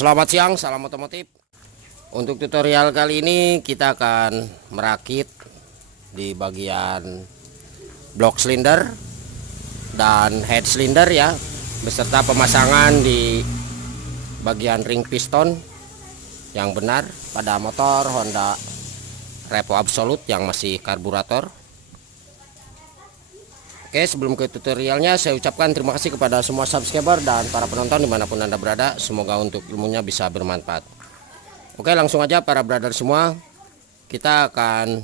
Selamat siang, salam otomotif. Untuk tutorial kali ini kita akan merakit di bagian blok silinder dan head silinder ya, beserta pemasangan di bagian ring piston yang benar pada motor Honda Revo Absolute yang masih karburator. Oke, sebelum ke tutorialnya saya ucapkan terima kasih kepada semua subscriber dan para penonton dimanapun Anda berada. Semoga untuk ilmunya bisa bermanfaat. Oke, langsung aja para brother semua, kita akan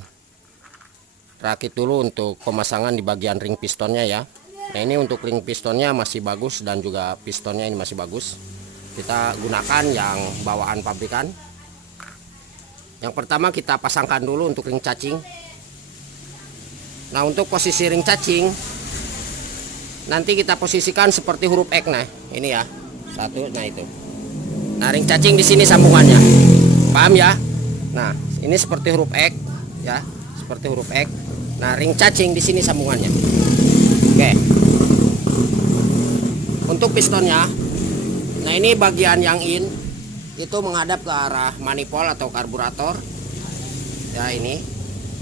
rakit dulu untuk pemasangan di bagian ring pistonnya ya. Nah, ini untuk ring pistonnya masih bagus dan juga pistonnya ini masih bagus. Kita gunakan yang bawaan pabrikan. Yang pertama kita pasangkan dulu untuk ring cacing. Nah, untuk posisi ring cacing nanti kita posisikan seperti huruf X. Nah, ini ya. Satu, nah itu. Nah, ring cacing di sini sambungannya. Paham ya? Nah, ini seperti huruf X ya, seperti huruf X. Nah, ring cacing di sini sambungannya. Oke. Untuk pistonnya, nah ini bagian yang in itu menghadap ke arah manifold atau karburator. Ya, ini.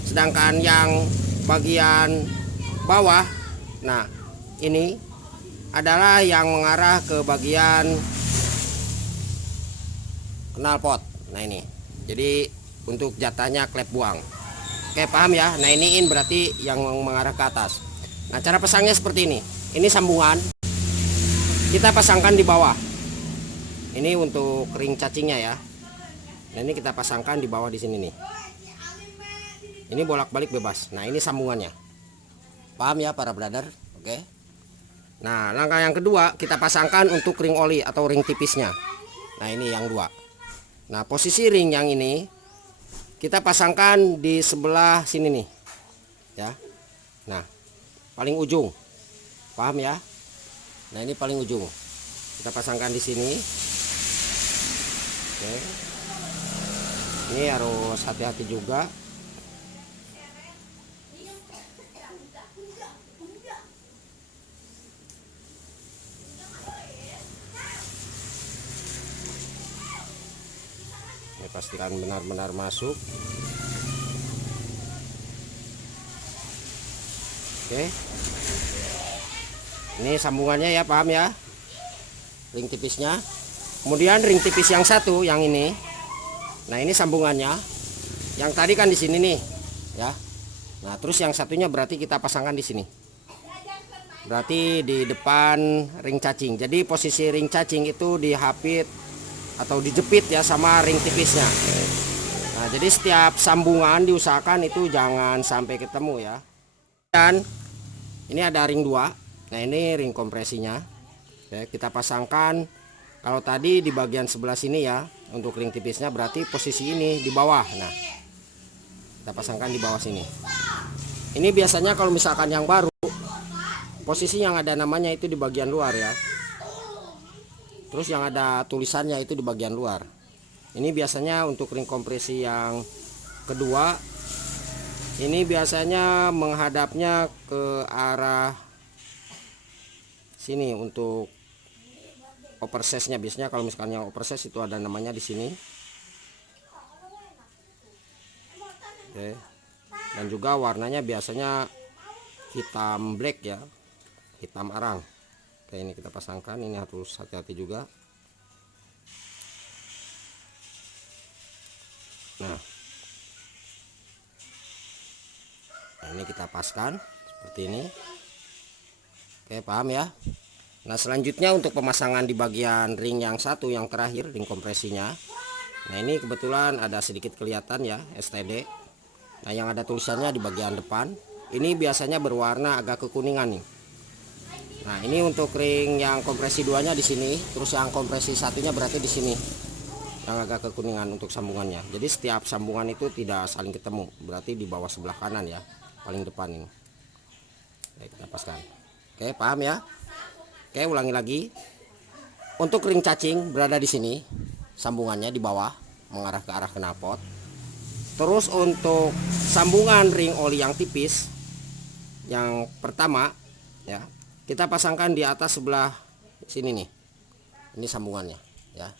Sedangkan yang bagian bawah, nah ini adalah yang mengarah ke bagian knalpot. Nah, ini. Jadi untuk jatahnya klep buang. Oke, paham ya? Nah, ini in berarti yang mengarah ke atas. Nah, cara pasangnya seperti ini. Ini sambungan. Kita pasangkan di bawah. Ini untuk ring cacingnya ya. Nah, ini kita pasangkan di bawah di sini nih. Ini bolak-balik bebas. Nah, ini sambungannya. Paham ya para brother? Oke. Nah, langkah yang kedua kita pasangkan untuk ring oli atau ring tipisnya. Nah, ini yang dua. Nah, posisi ring yang ini kita pasangkan di sebelah sini nih ya. Nah, paling ujung. Paham ya? Nah, ini paling ujung. Kita pasangkan di sini. Oke. Ini harus hati-hati juga. Pastikan benar-benar masuk. Oke, ini sambungannya ya, paham ya, ring tipisnya. Kemudian ring tipis yang satu yang ini, nah ini sambungannya. Yang tadi kan di sini nih ya. Nah, terus yang satunya berarti kita pasangkan di sini, berarti di depan ring cacing. Jadi posisi ring cacing itu dihapit atau dijepit ya sama ring tipisnya. Nah, jadi setiap sambungan diusahakan itu jangan sampai ketemu ya. Dan ini ada ring 2. Nah, ini ring kompresinya. Oke, kita pasangkan. Kalau tadi di bagian sebelah sini ya, untuk ring tipisnya berarti posisi ini di bawah. Nah, kita pasangkan di bawah sini. Ini biasanya kalau misalkan yang baru, posisi yang ada namanya itu di bagian luar ya. Terus yang ada tulisannya itu di bagian luar. Ini biasanya untuk ring kompresi yang kedua. Ini biasanya menghadapnya ke arah sini untuk oversize-nya. Biasanya kalau misalkan yang oversize itu ada namanya di sini. Oke. Dan juga warnanya biasanya hitam black ya, hitam arang. Oke, ini kita pasangkan. Ini harus hati-hati juga. Nah, ini kita paskan seperti ini. Oke, paham ya? Nah, selanjutnya untuk pemasangan di bagian ring yang satu yang terakhir, ring kompresinya. Nah, ini kebetulan ada sedikit kelihatan ya, STD. Nah, yang ada tulisannya di bagian depan. Ini biasanya berwarna agak kekuningan nih. Nah, ini untuk ring yang kompresi 2-nya di sini, terus yang kompresi satunya berarti di sini. Yang agak kekuningan untuk sambungannya. Jadi setiap sambungan itu tidak saling ketemu, berarti di bawah sebelah kanan ya, paling depan ini. Oke, kita paskan. Oke, paham ya? Oke, ulangi lagi. Untuk ring cacing berada di sini, sambungannya di bawah mengarah ke arah knalpot. Terus untuk sambungan ring oli yang tipis yang pertama ya, kita pasangkan di atas sebelah sini nih. Ini sambungannya ya.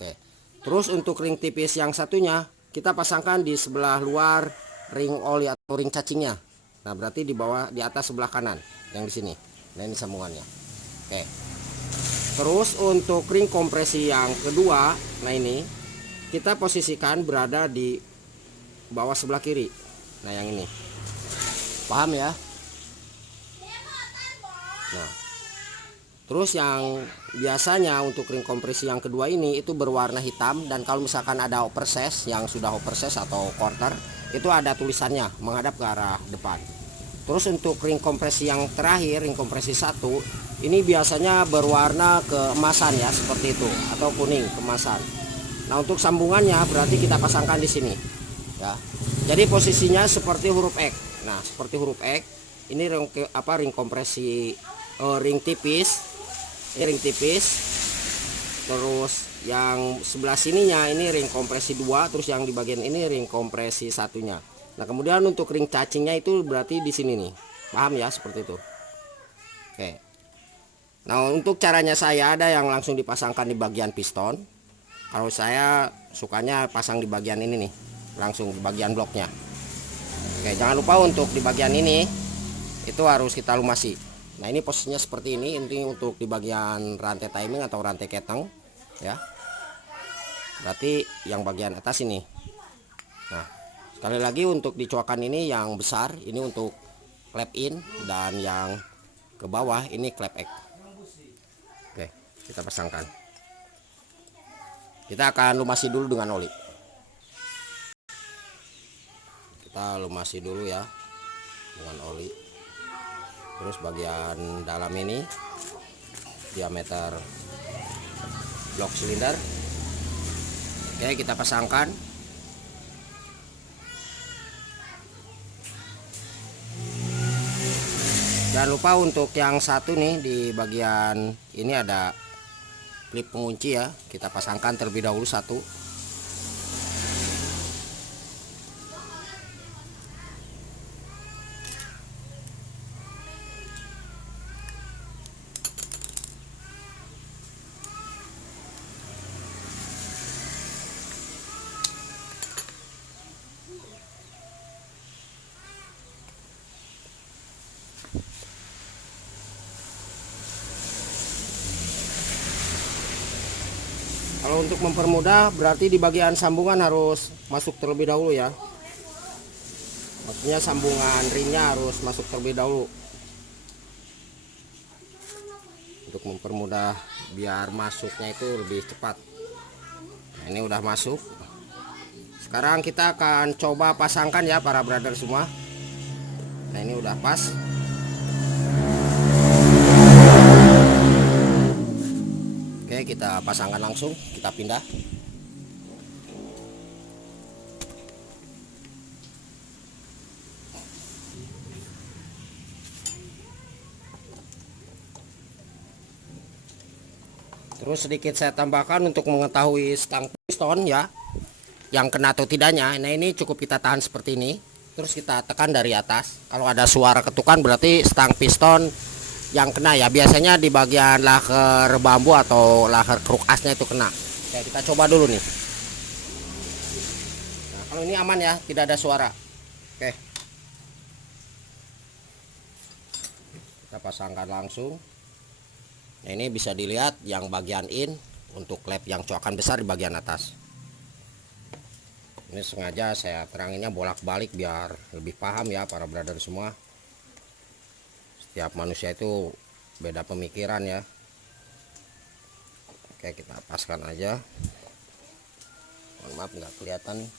Oke. Terus untuk ring tipis yang satunya kita pasangkan di sebelah luar ring oli atau ring cacingnya. Nah, berarti di bawah, di atas sebelah kanan yang di sini. Nah, ini sambungannya. Oke. Terus untuk ring kompresi yang kedua, nah ini kita posisikan berada di bawah sebelah kiri. Nah, yang ini. Paham ya? Nah, terus yang biasanya untuk ring kompresi yang kedua ini itu berwarna hitam, dan kalau misalkan ada oversize yang sudah oversize atau quarter, itu ada tulisannya menghadap ke arah depan. Terus untuk ring kompresi yang terakhir, ring kompresi 1, ini biasanya berwarna keemasan ya, seperti itu, atau kuning keemasan. Nah, untuk sambungannya berarti kita pasangkan di sini ya. Jadi posisinya seperti huruf X. Nah, seperti huruf X. Ini ring kompresi ring tipis. Ini ring tipis. Terus yang sebelah sininya ini ring kompresi 2, terus yang di bagian ini ring kompresi satunya. Nah, kemudian untuk ring cacingnya itu berarti di sini nih. Paham ya, seperti itu. Oke. Nah, untuk caranya saya ada yang langsung dipasangkan di bagian piston. Kalau saya sukanya pasang di bagian ini nih, langsung di bagian bloknya. Oke, jangan lupa untuk di bagian ini itu harus kita lumasi. Nah, ini posisinya seperti ini untuk di bagian rantai timing atau rantai keteng ya. Berarti yang bagian atas ini. Nah, sekali lagi untuk dicoakan ini yang besar ini untuk klep in, dan yang ke bawah ini klep X. Oke, kita pasangkan. Kita akan lumasi dulu dengan oli. Kita lumasi dulu ya dengan oli. Terus bagian dalam ini diameter blok silinder. Oke, kita pasangkan. Jangan lupa untuk yang satu nih, di bagian ini ada klip pengunci ya, kita pasangkan terlebih dahulu satu. Kalau untuk mempermudah berarti di bagian sambungan harus masuk terlebih dahulu ya. Maksudnya sambungan ringnya harus masuk terlebih dahulu. Untuk mempermudah biar masuknya itu lebih cepat. Nah, ini udah masuk. Sekarang kita akan coba pasangkan ya para brother semua. Nah, ini udah pas. Oke, kita pasangkan langsung, kita pindah. Terus sedikit saya tambahkan untuk mengetahui stang piston ya, yang kena atau tidaknya. Nah, ini cukup kita tahan seperti ini. Terus kita tekan dari atas. Kalau ada suara ketukan berarti stang piston yang kena ya. Biasanya di bagian laher bambu atau laher kruk asnya itu kena. Oke, kita coba dulu nih. Nah, kalau ini aman ya, tidak ada suara. Oke, kita pasangkan langsung. Nah, ini bisa dilihat yang bagian in untuk klep yang coakan besar di bagian atas. Ini sengaja saya teranginnya bolak-balik biar lebih paham ya para brother semua. Setiap manusia itu beda pemikiran ya. Oke, kita paskan aja. Mohon maaf nggak kelihatan.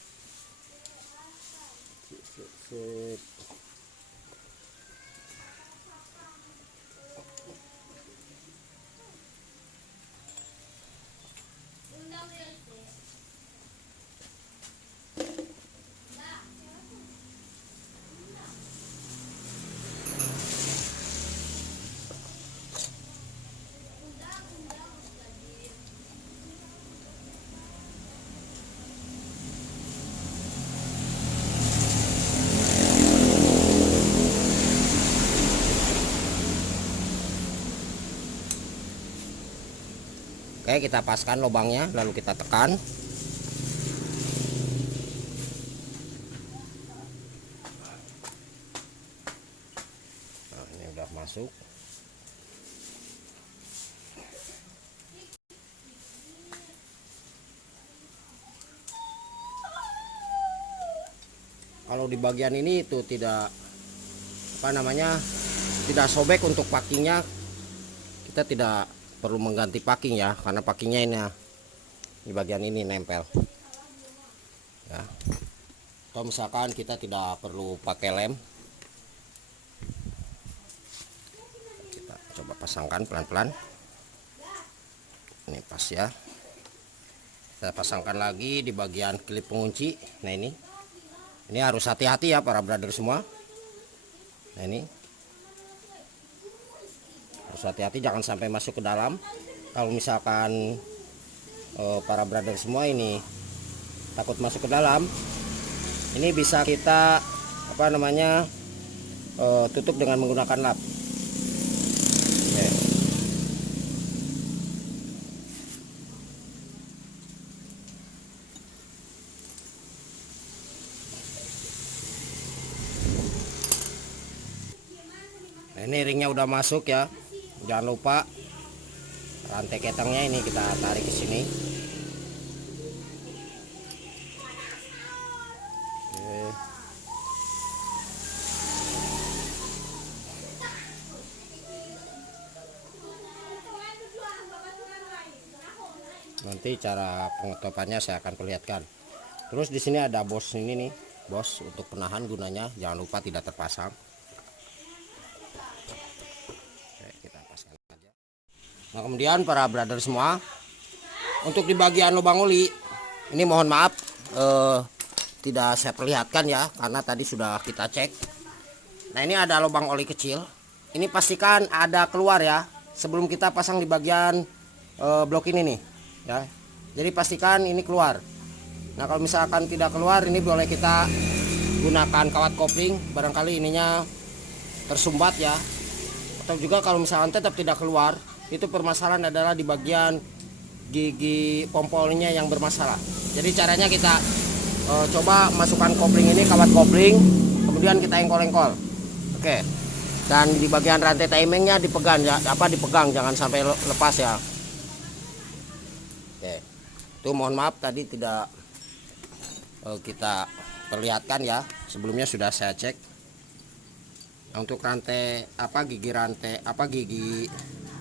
Oke, kita paskan lubangnya lalu kita tekan. Nah, ini udah masuk. Kalau di bagian ini itu tidak tidak sobek untuk packingnya, kita tidak perlu mengganti packing ya, karena packingnya ini di bagian ini nempel ya. Atau misalkan kita tidak perlu pakai lem, kita coba pasangkan pelan-pelan. Ini pas ya. Kita pasangkan lagi di bagian klip pengunci. Nah ini harus hati-hati ya para brother semua. Nah ini harus hati-hati, jangan sampai masuk ke dalam. Kalau misalkan para brother semua ini takut masuk ke dalam, ini bisa kita tutup dengan menggunakan lap. Oke. Nah, ini ringnya udah masuk ya. Jangan lupa rantai ketangnya ini kita tarik ke sini. Oke. Nanti cara pengetupannya saya akan perlihatkan. Terus di sini ada bos ini nih, bos untuk penahan gunanya, jangan lupa tidak terpasang. Oke, kita pasang aja. Nah kemudian para brother semua, untuk di bagian lubang oli ini mohon maaf tidak saya perlihatkan ya, karena tadi sudah kita cek. Nah ini ada lubang oli kecil, ini pastikan ada keluar ya sebelum kita pasang di bagian blok ini nih ya. Jadi pastikan ini keluar. Nah kalau misalkan tidak keluar, ini boleh kita gunakan kawat kopling, barangkali ininya tersumbat ya. Atau juga kalau misalkan tetap tidak keluar, itu permasalahan adalah di bagian gigi pompolnya yang bermasalah. Jadi caranya kita coba masukkan kopling ini, kawat kopling, kemudian kita engkol-engkol. Oke. Dan di bagian rantai timingnya dipegang ya, dipegang, jangan sampai lepas ya. Oke. Itu mohon maaf tadi tidak kita perlihatkan ya, sebelumnya sudah saya cek. Nah, untuk rantai gigi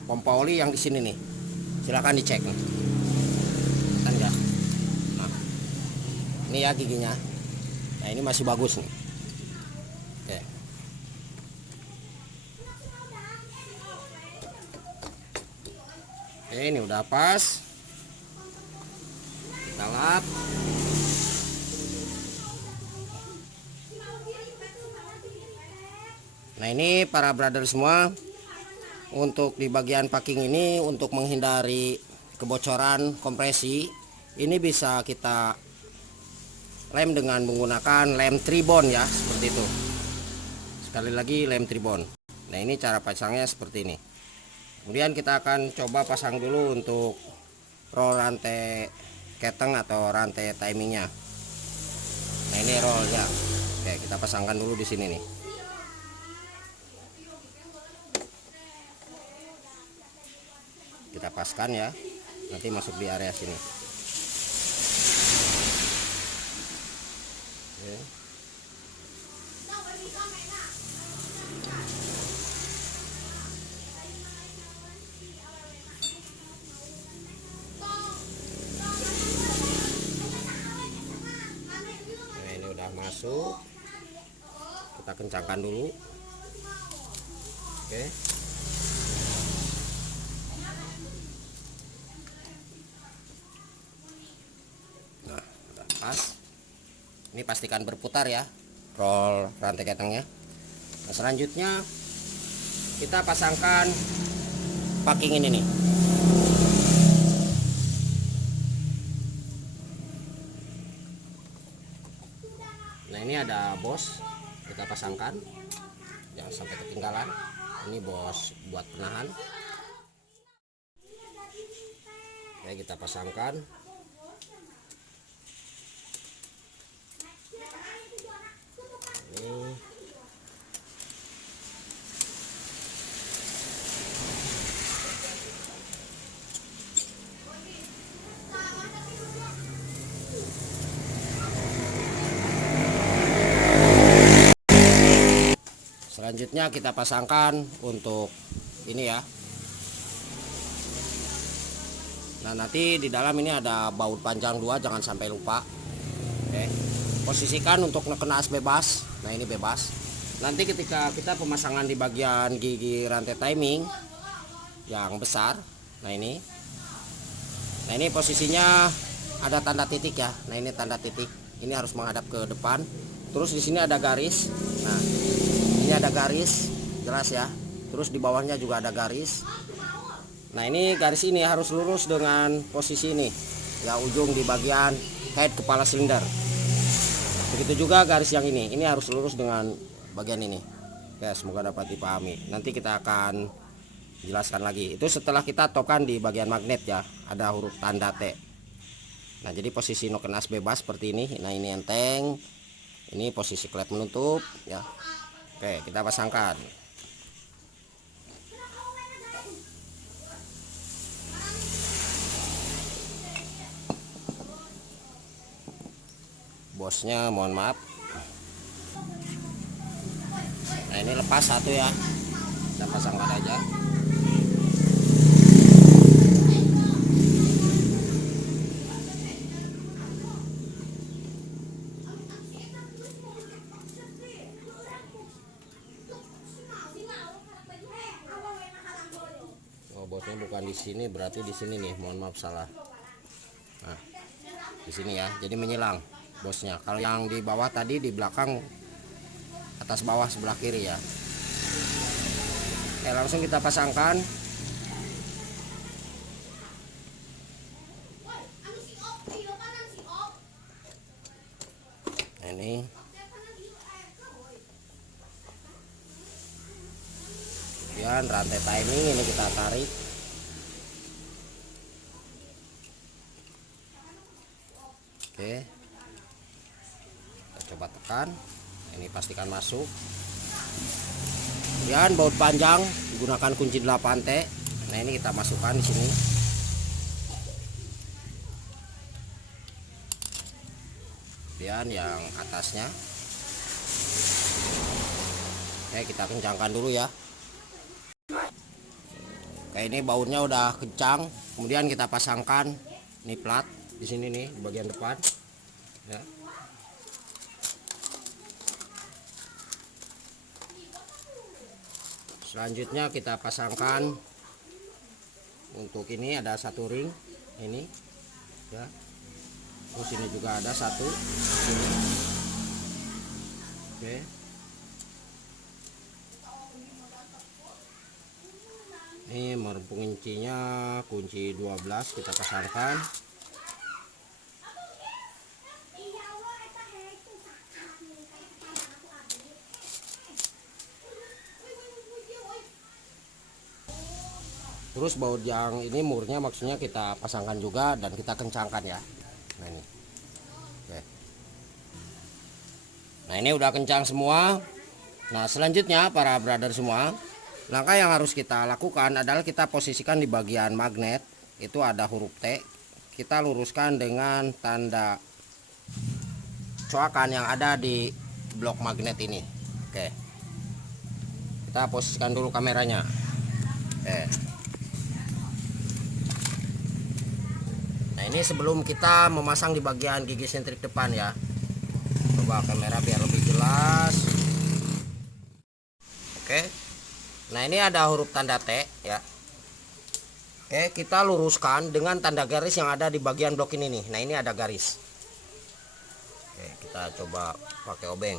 pompa oli yang di sini nih, silakan dicek nih. Kan enggak? Nah, ini ya giginya. Nah ini masih bagus nih. Oke. Oke, ini udah pas. Kita lap. Nah ini para brother semua, untuk di bagian packing ini, untuk menghindari kebocoran kompresi, ini bisa kita lem dengan menggunakan lem tribon ya, seperti itu. Sekali lagi lem tribon. Nah ini cara pasangnya seperti ini. Kemudian kita akan coba pasang dulu untuk roll rantai keteng atau rantai timingnya. Nah ini rollnya. Oke, kita pasangkan dulu di sini nih. Kita paskan ya, nanti masuk di area sini. Oke. Nah, ini udah masuk, kita kencangkan dulu. Oke. Pas. Ini pastikan berputar ya, roll rantai ketengnya. Nah, selanjutnya kita pasangkan packing ini nih. Nah ini ada bos, kita pasangkan, jangan sampai ketinggalan. Ini bos buat penahan. Oke, kita pasangkan. Ini selanjutnya kita pasangkan untuk ini ya. Nah, nanti di dalam ini ada baut panjang 2, jangan sampai lupa. Oke. Posisikan untuk neken as bebas. Nah, ini bebas. Nanti ketika kita pemasangan di bagian gigi rantai timing yang besar, nah ini. Nah, ini posisinya ada tanda titik ya. Nah, ini tanda titik. Ini harus menghadap ke depan. Terus di sini ada garis. Nah, ini ada garis, jelas ya. Terus di bawahnya juga ada garis. Nah, ini garis ini harus lurus dengan posisi ini ya, ujung di bagian head kepala silinder. Begitu juga garis yang ini harus lurus dengan bagian ini ya. Semoga dapat dipahami. Nanti kita akan jelaskan lagi. Itu setelah kita tokan di bagian magnet ya, ada huruf tanda T. Nah, jadi posisi noken as bebas seperti ini. Nah, ini enteng, ini posisi klep menutup ya. Oke, kita pasangkan. Bosnya mohon maaf. Nah, ini lepas satu ya, kita pasangkan aja. Oh, bosnya bukan di sini, berarti di sini nih, mohon maaf salah. Nah, di sini ya, jadi menyilang bosnya. Kalau yang di bawah tadi di belakang, atas bawah sebelah kiri ya. Oke, langsung kita pasangkan. Nah, ini kemudian rantai timing ini kita tarik. Oke, kita coba tekan. Ini pastikan masuk. Kemudian baut panjang menggunakan kunci 8T. Nah, ini kita masukkan di sini. Kemudian yang atasnya. Oke, kita kencangkan dulu ya. Oke, ini bautnya udah kencang. Kemudian kita pasangkan ini plat di sini nih, di bagian depan ya. Selanjutnya kita pasangkan untuk ini, ada satu ring ini ya. Terus ini juga ada satu sini. Oke. Ini penguncinya kunci 12 kita pasangkan. Terus baut yang ini murnya maksudnya kita pasangkan juga dan kita kencangkan ya. Nah, ini. Oke. Nah, ini udah kencang semua. Nah, selanjutnya para brother semua, langkah yang harus kita lakukan adalah kita posisikan di bagian magnet. Itu ada huruf T. Kita luruskan dengan tanda coakan yang ada di blok magnet ini. Oke. Kita posisikan dulu kameranya. Oke. Nah, ini sebelum kita memasang di bagian gigi sentrik depan ya. Coba kamera biar lebih jelas. Oke. Nah, ini ada huruf tanda T ya. Oke, kita luruskan dengan tanda garis yang ada di bagian blok ini nih. Nah, ini ada garis. Oke, kita coba pakai obeng.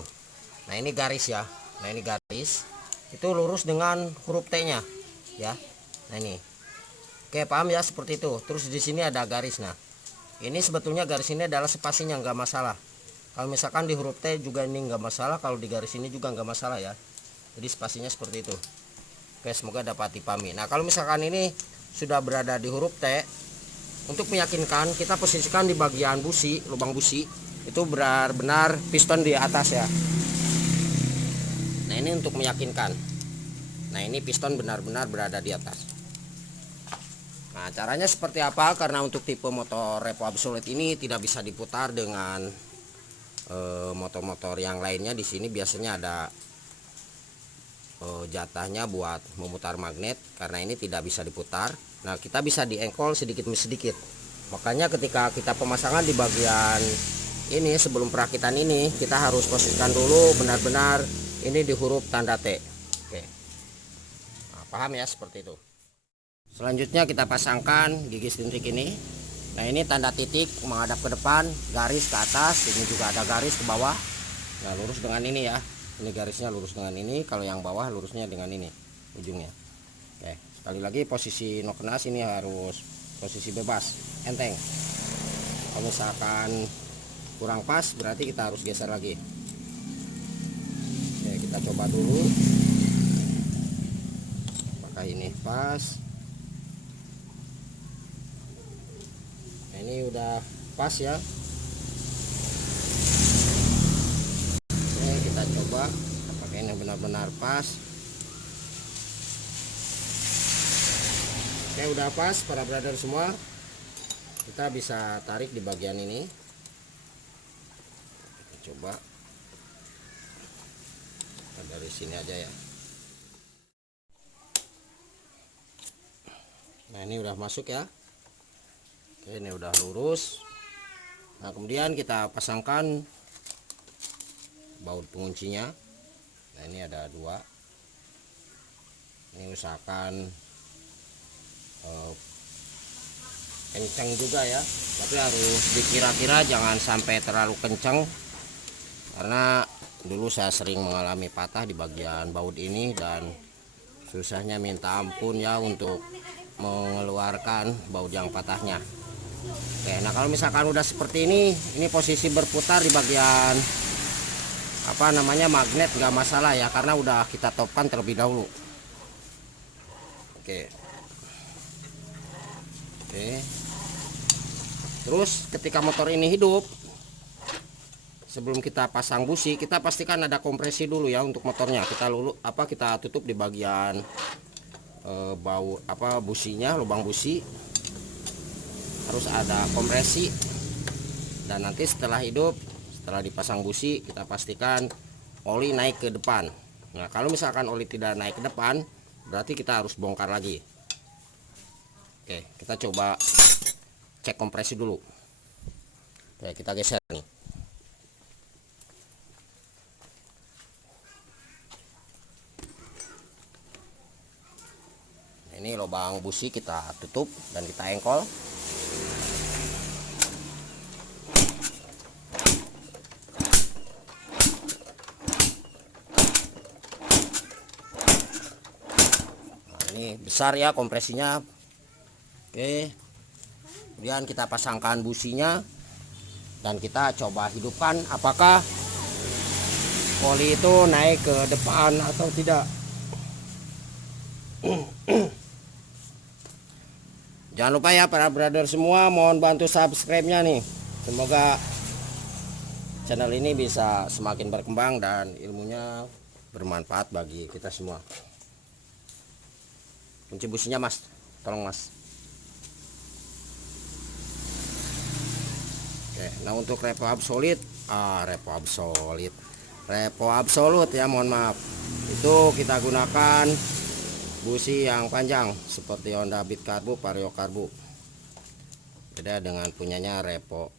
Nah, ini garis ya. Nah, ini garis. Itu lurus dengan huruf T-nya ya. Nah, ini. Oke, paham ya seperti itu. Terus di sini ada garis. Nah, ini sebetulnya garis ini adalah spasinya, nggak masalah. Kalau misalkan di huruf T juga ini nggak masalah, kalau di garis ini juga nggak masalah ya. Jadi spasinya seperti itu. Oke, semoga dapat dipahami. Nah, kalau misalkan ini sudah berada di huruf T, untuk meyakinkan kita posisikan di bagian busi, lubang busi itu benar-benar piston di atas ya. Nah ini untuk meyakinkan. Nah ini piston benar-benar berada di atas. Nah caranya seperti apa? Karena untuk tipe motor repo absolute ini tidak bisa diputar dengan motor-motor yang lainnya. Di sini biasanya ada jatahnya buat memutar magnet, karena ini tidak bisa diputar. Nah kita bisa diengkol sedikit demi sedikit. Makanya ketika kita pemasangan di bagian ini, sebelum perakitan ini kita harus posisikan dulu benar-benar ini di huruf tanda T. Oke, nah, paham ya seperti itu. Selanjutnya kita pasangkan gigi stintik ini. Nah ini tanda titik menghadap ke depan, garis ke atas, ini juga ada garis ke bawah. Nah lurus dengan ini ya. Ini garisnya lurus dengan ini, kalau yang bawah lurusnya dengan ini ujungnya. Oke, sekali lagi posisi no kenas ini harus posisi bebas, enteng. Kalau misalkan kurang pas berarti kita harus geser lagi. Oke, kita coba dulu apakah ini pas. Nah, ini udah pas ya. Kita coba apakah ini benar-benar pas. Oke, udah pas para brother semua. Kita bisa tarik di bagian ini. Kita coba dari sini aja ya. Nah ini udah masuk ya. Oke, ini udah lurus. Nah kemudian kita pasangkan baut penguncinya. Nah ini ada dua. Ini usahakan kencang juga ya, tapi harus dikira-kira, jangan sampai terlalu kencang, karena dulu saya sering mengalami patah di bagian baut ini dan susahnya minta ampun ya untuk mengeluarkan baut yang patahnya. Oke, nah kalau misalkan udah seperti ini posisi berputar di bagian apa namanya magnet nggak masalah ya, karena udah kita topkan terlebih dahulu. Oke, terus ketika motor ini hidup, sebelum kita pasang busi kita pastikan ada kompresi dulu ya untuk motornya. Kita tutup di bagian baut businya, lubang busi harus ada kompresi. Dan nanti setelah hidup, setelah dipasang busi, kita pastikan oli naik ke depan. Nah kalau misalkan oli tidak naik ke depan, berarti kita harus bongkar lagi. Oke, kita coba cek kompresi dulu. Oke, kita geser nih. Nah, ini lubang busi kita tutup dan kita engkol. Ini besar ya kompresinya. Oke, kemudian kita pasangkan businya dan kita coba hidupkan apakah oli itu naik ke depan atau tidak. Jangan lupa ya para brother semua, mohon bantu subscribe-nya nih. Semoga channel ini bisa semakin berkembang dan ilmunya bermanfaat bagi kita semua. Kunci businya mas, tolong mas. Oke, nah untuk repo absolute ya, mohon maaf, itu kita gunakan busi yang panjang seperti Honda Beat Karbu, Vario Karbu. Beda dengan punyanya repo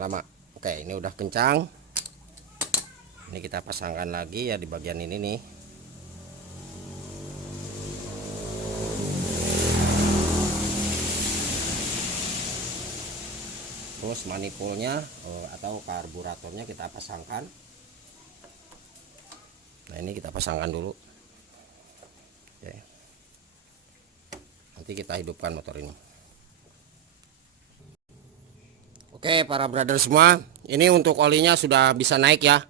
lama. Oke, ini udah kencang. Ini kita pasangkan lagi ya di bagian ini nih. Terus manifolnya atau karburatornya kita pasangkan. Nah ini kita pasangkan dulu. Oke. Nanti kita hidupkan motor ini. Oke para brother semua, ini untuk olinya sudah bisa naik ya.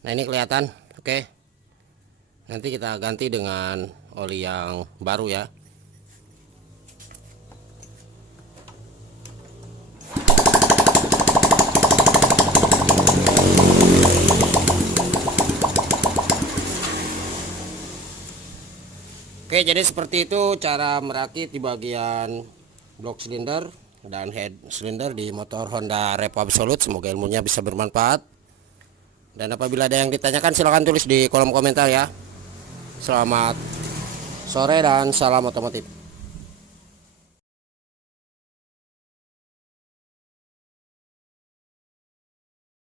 Nah ini kelihatan. Oke, nanti kita ganti dengan oli yang baru ya. Oke, jadi seperti itu cara merakit di bagian blok silinder dan head silinder di motor Honda Revo Absolute. Semoga ilmunya bisa bermanfaat. Dan apabila ada yang ditanyakan silahkan tulis di kolom komentar ya. Selamat sore dan salam otomotif.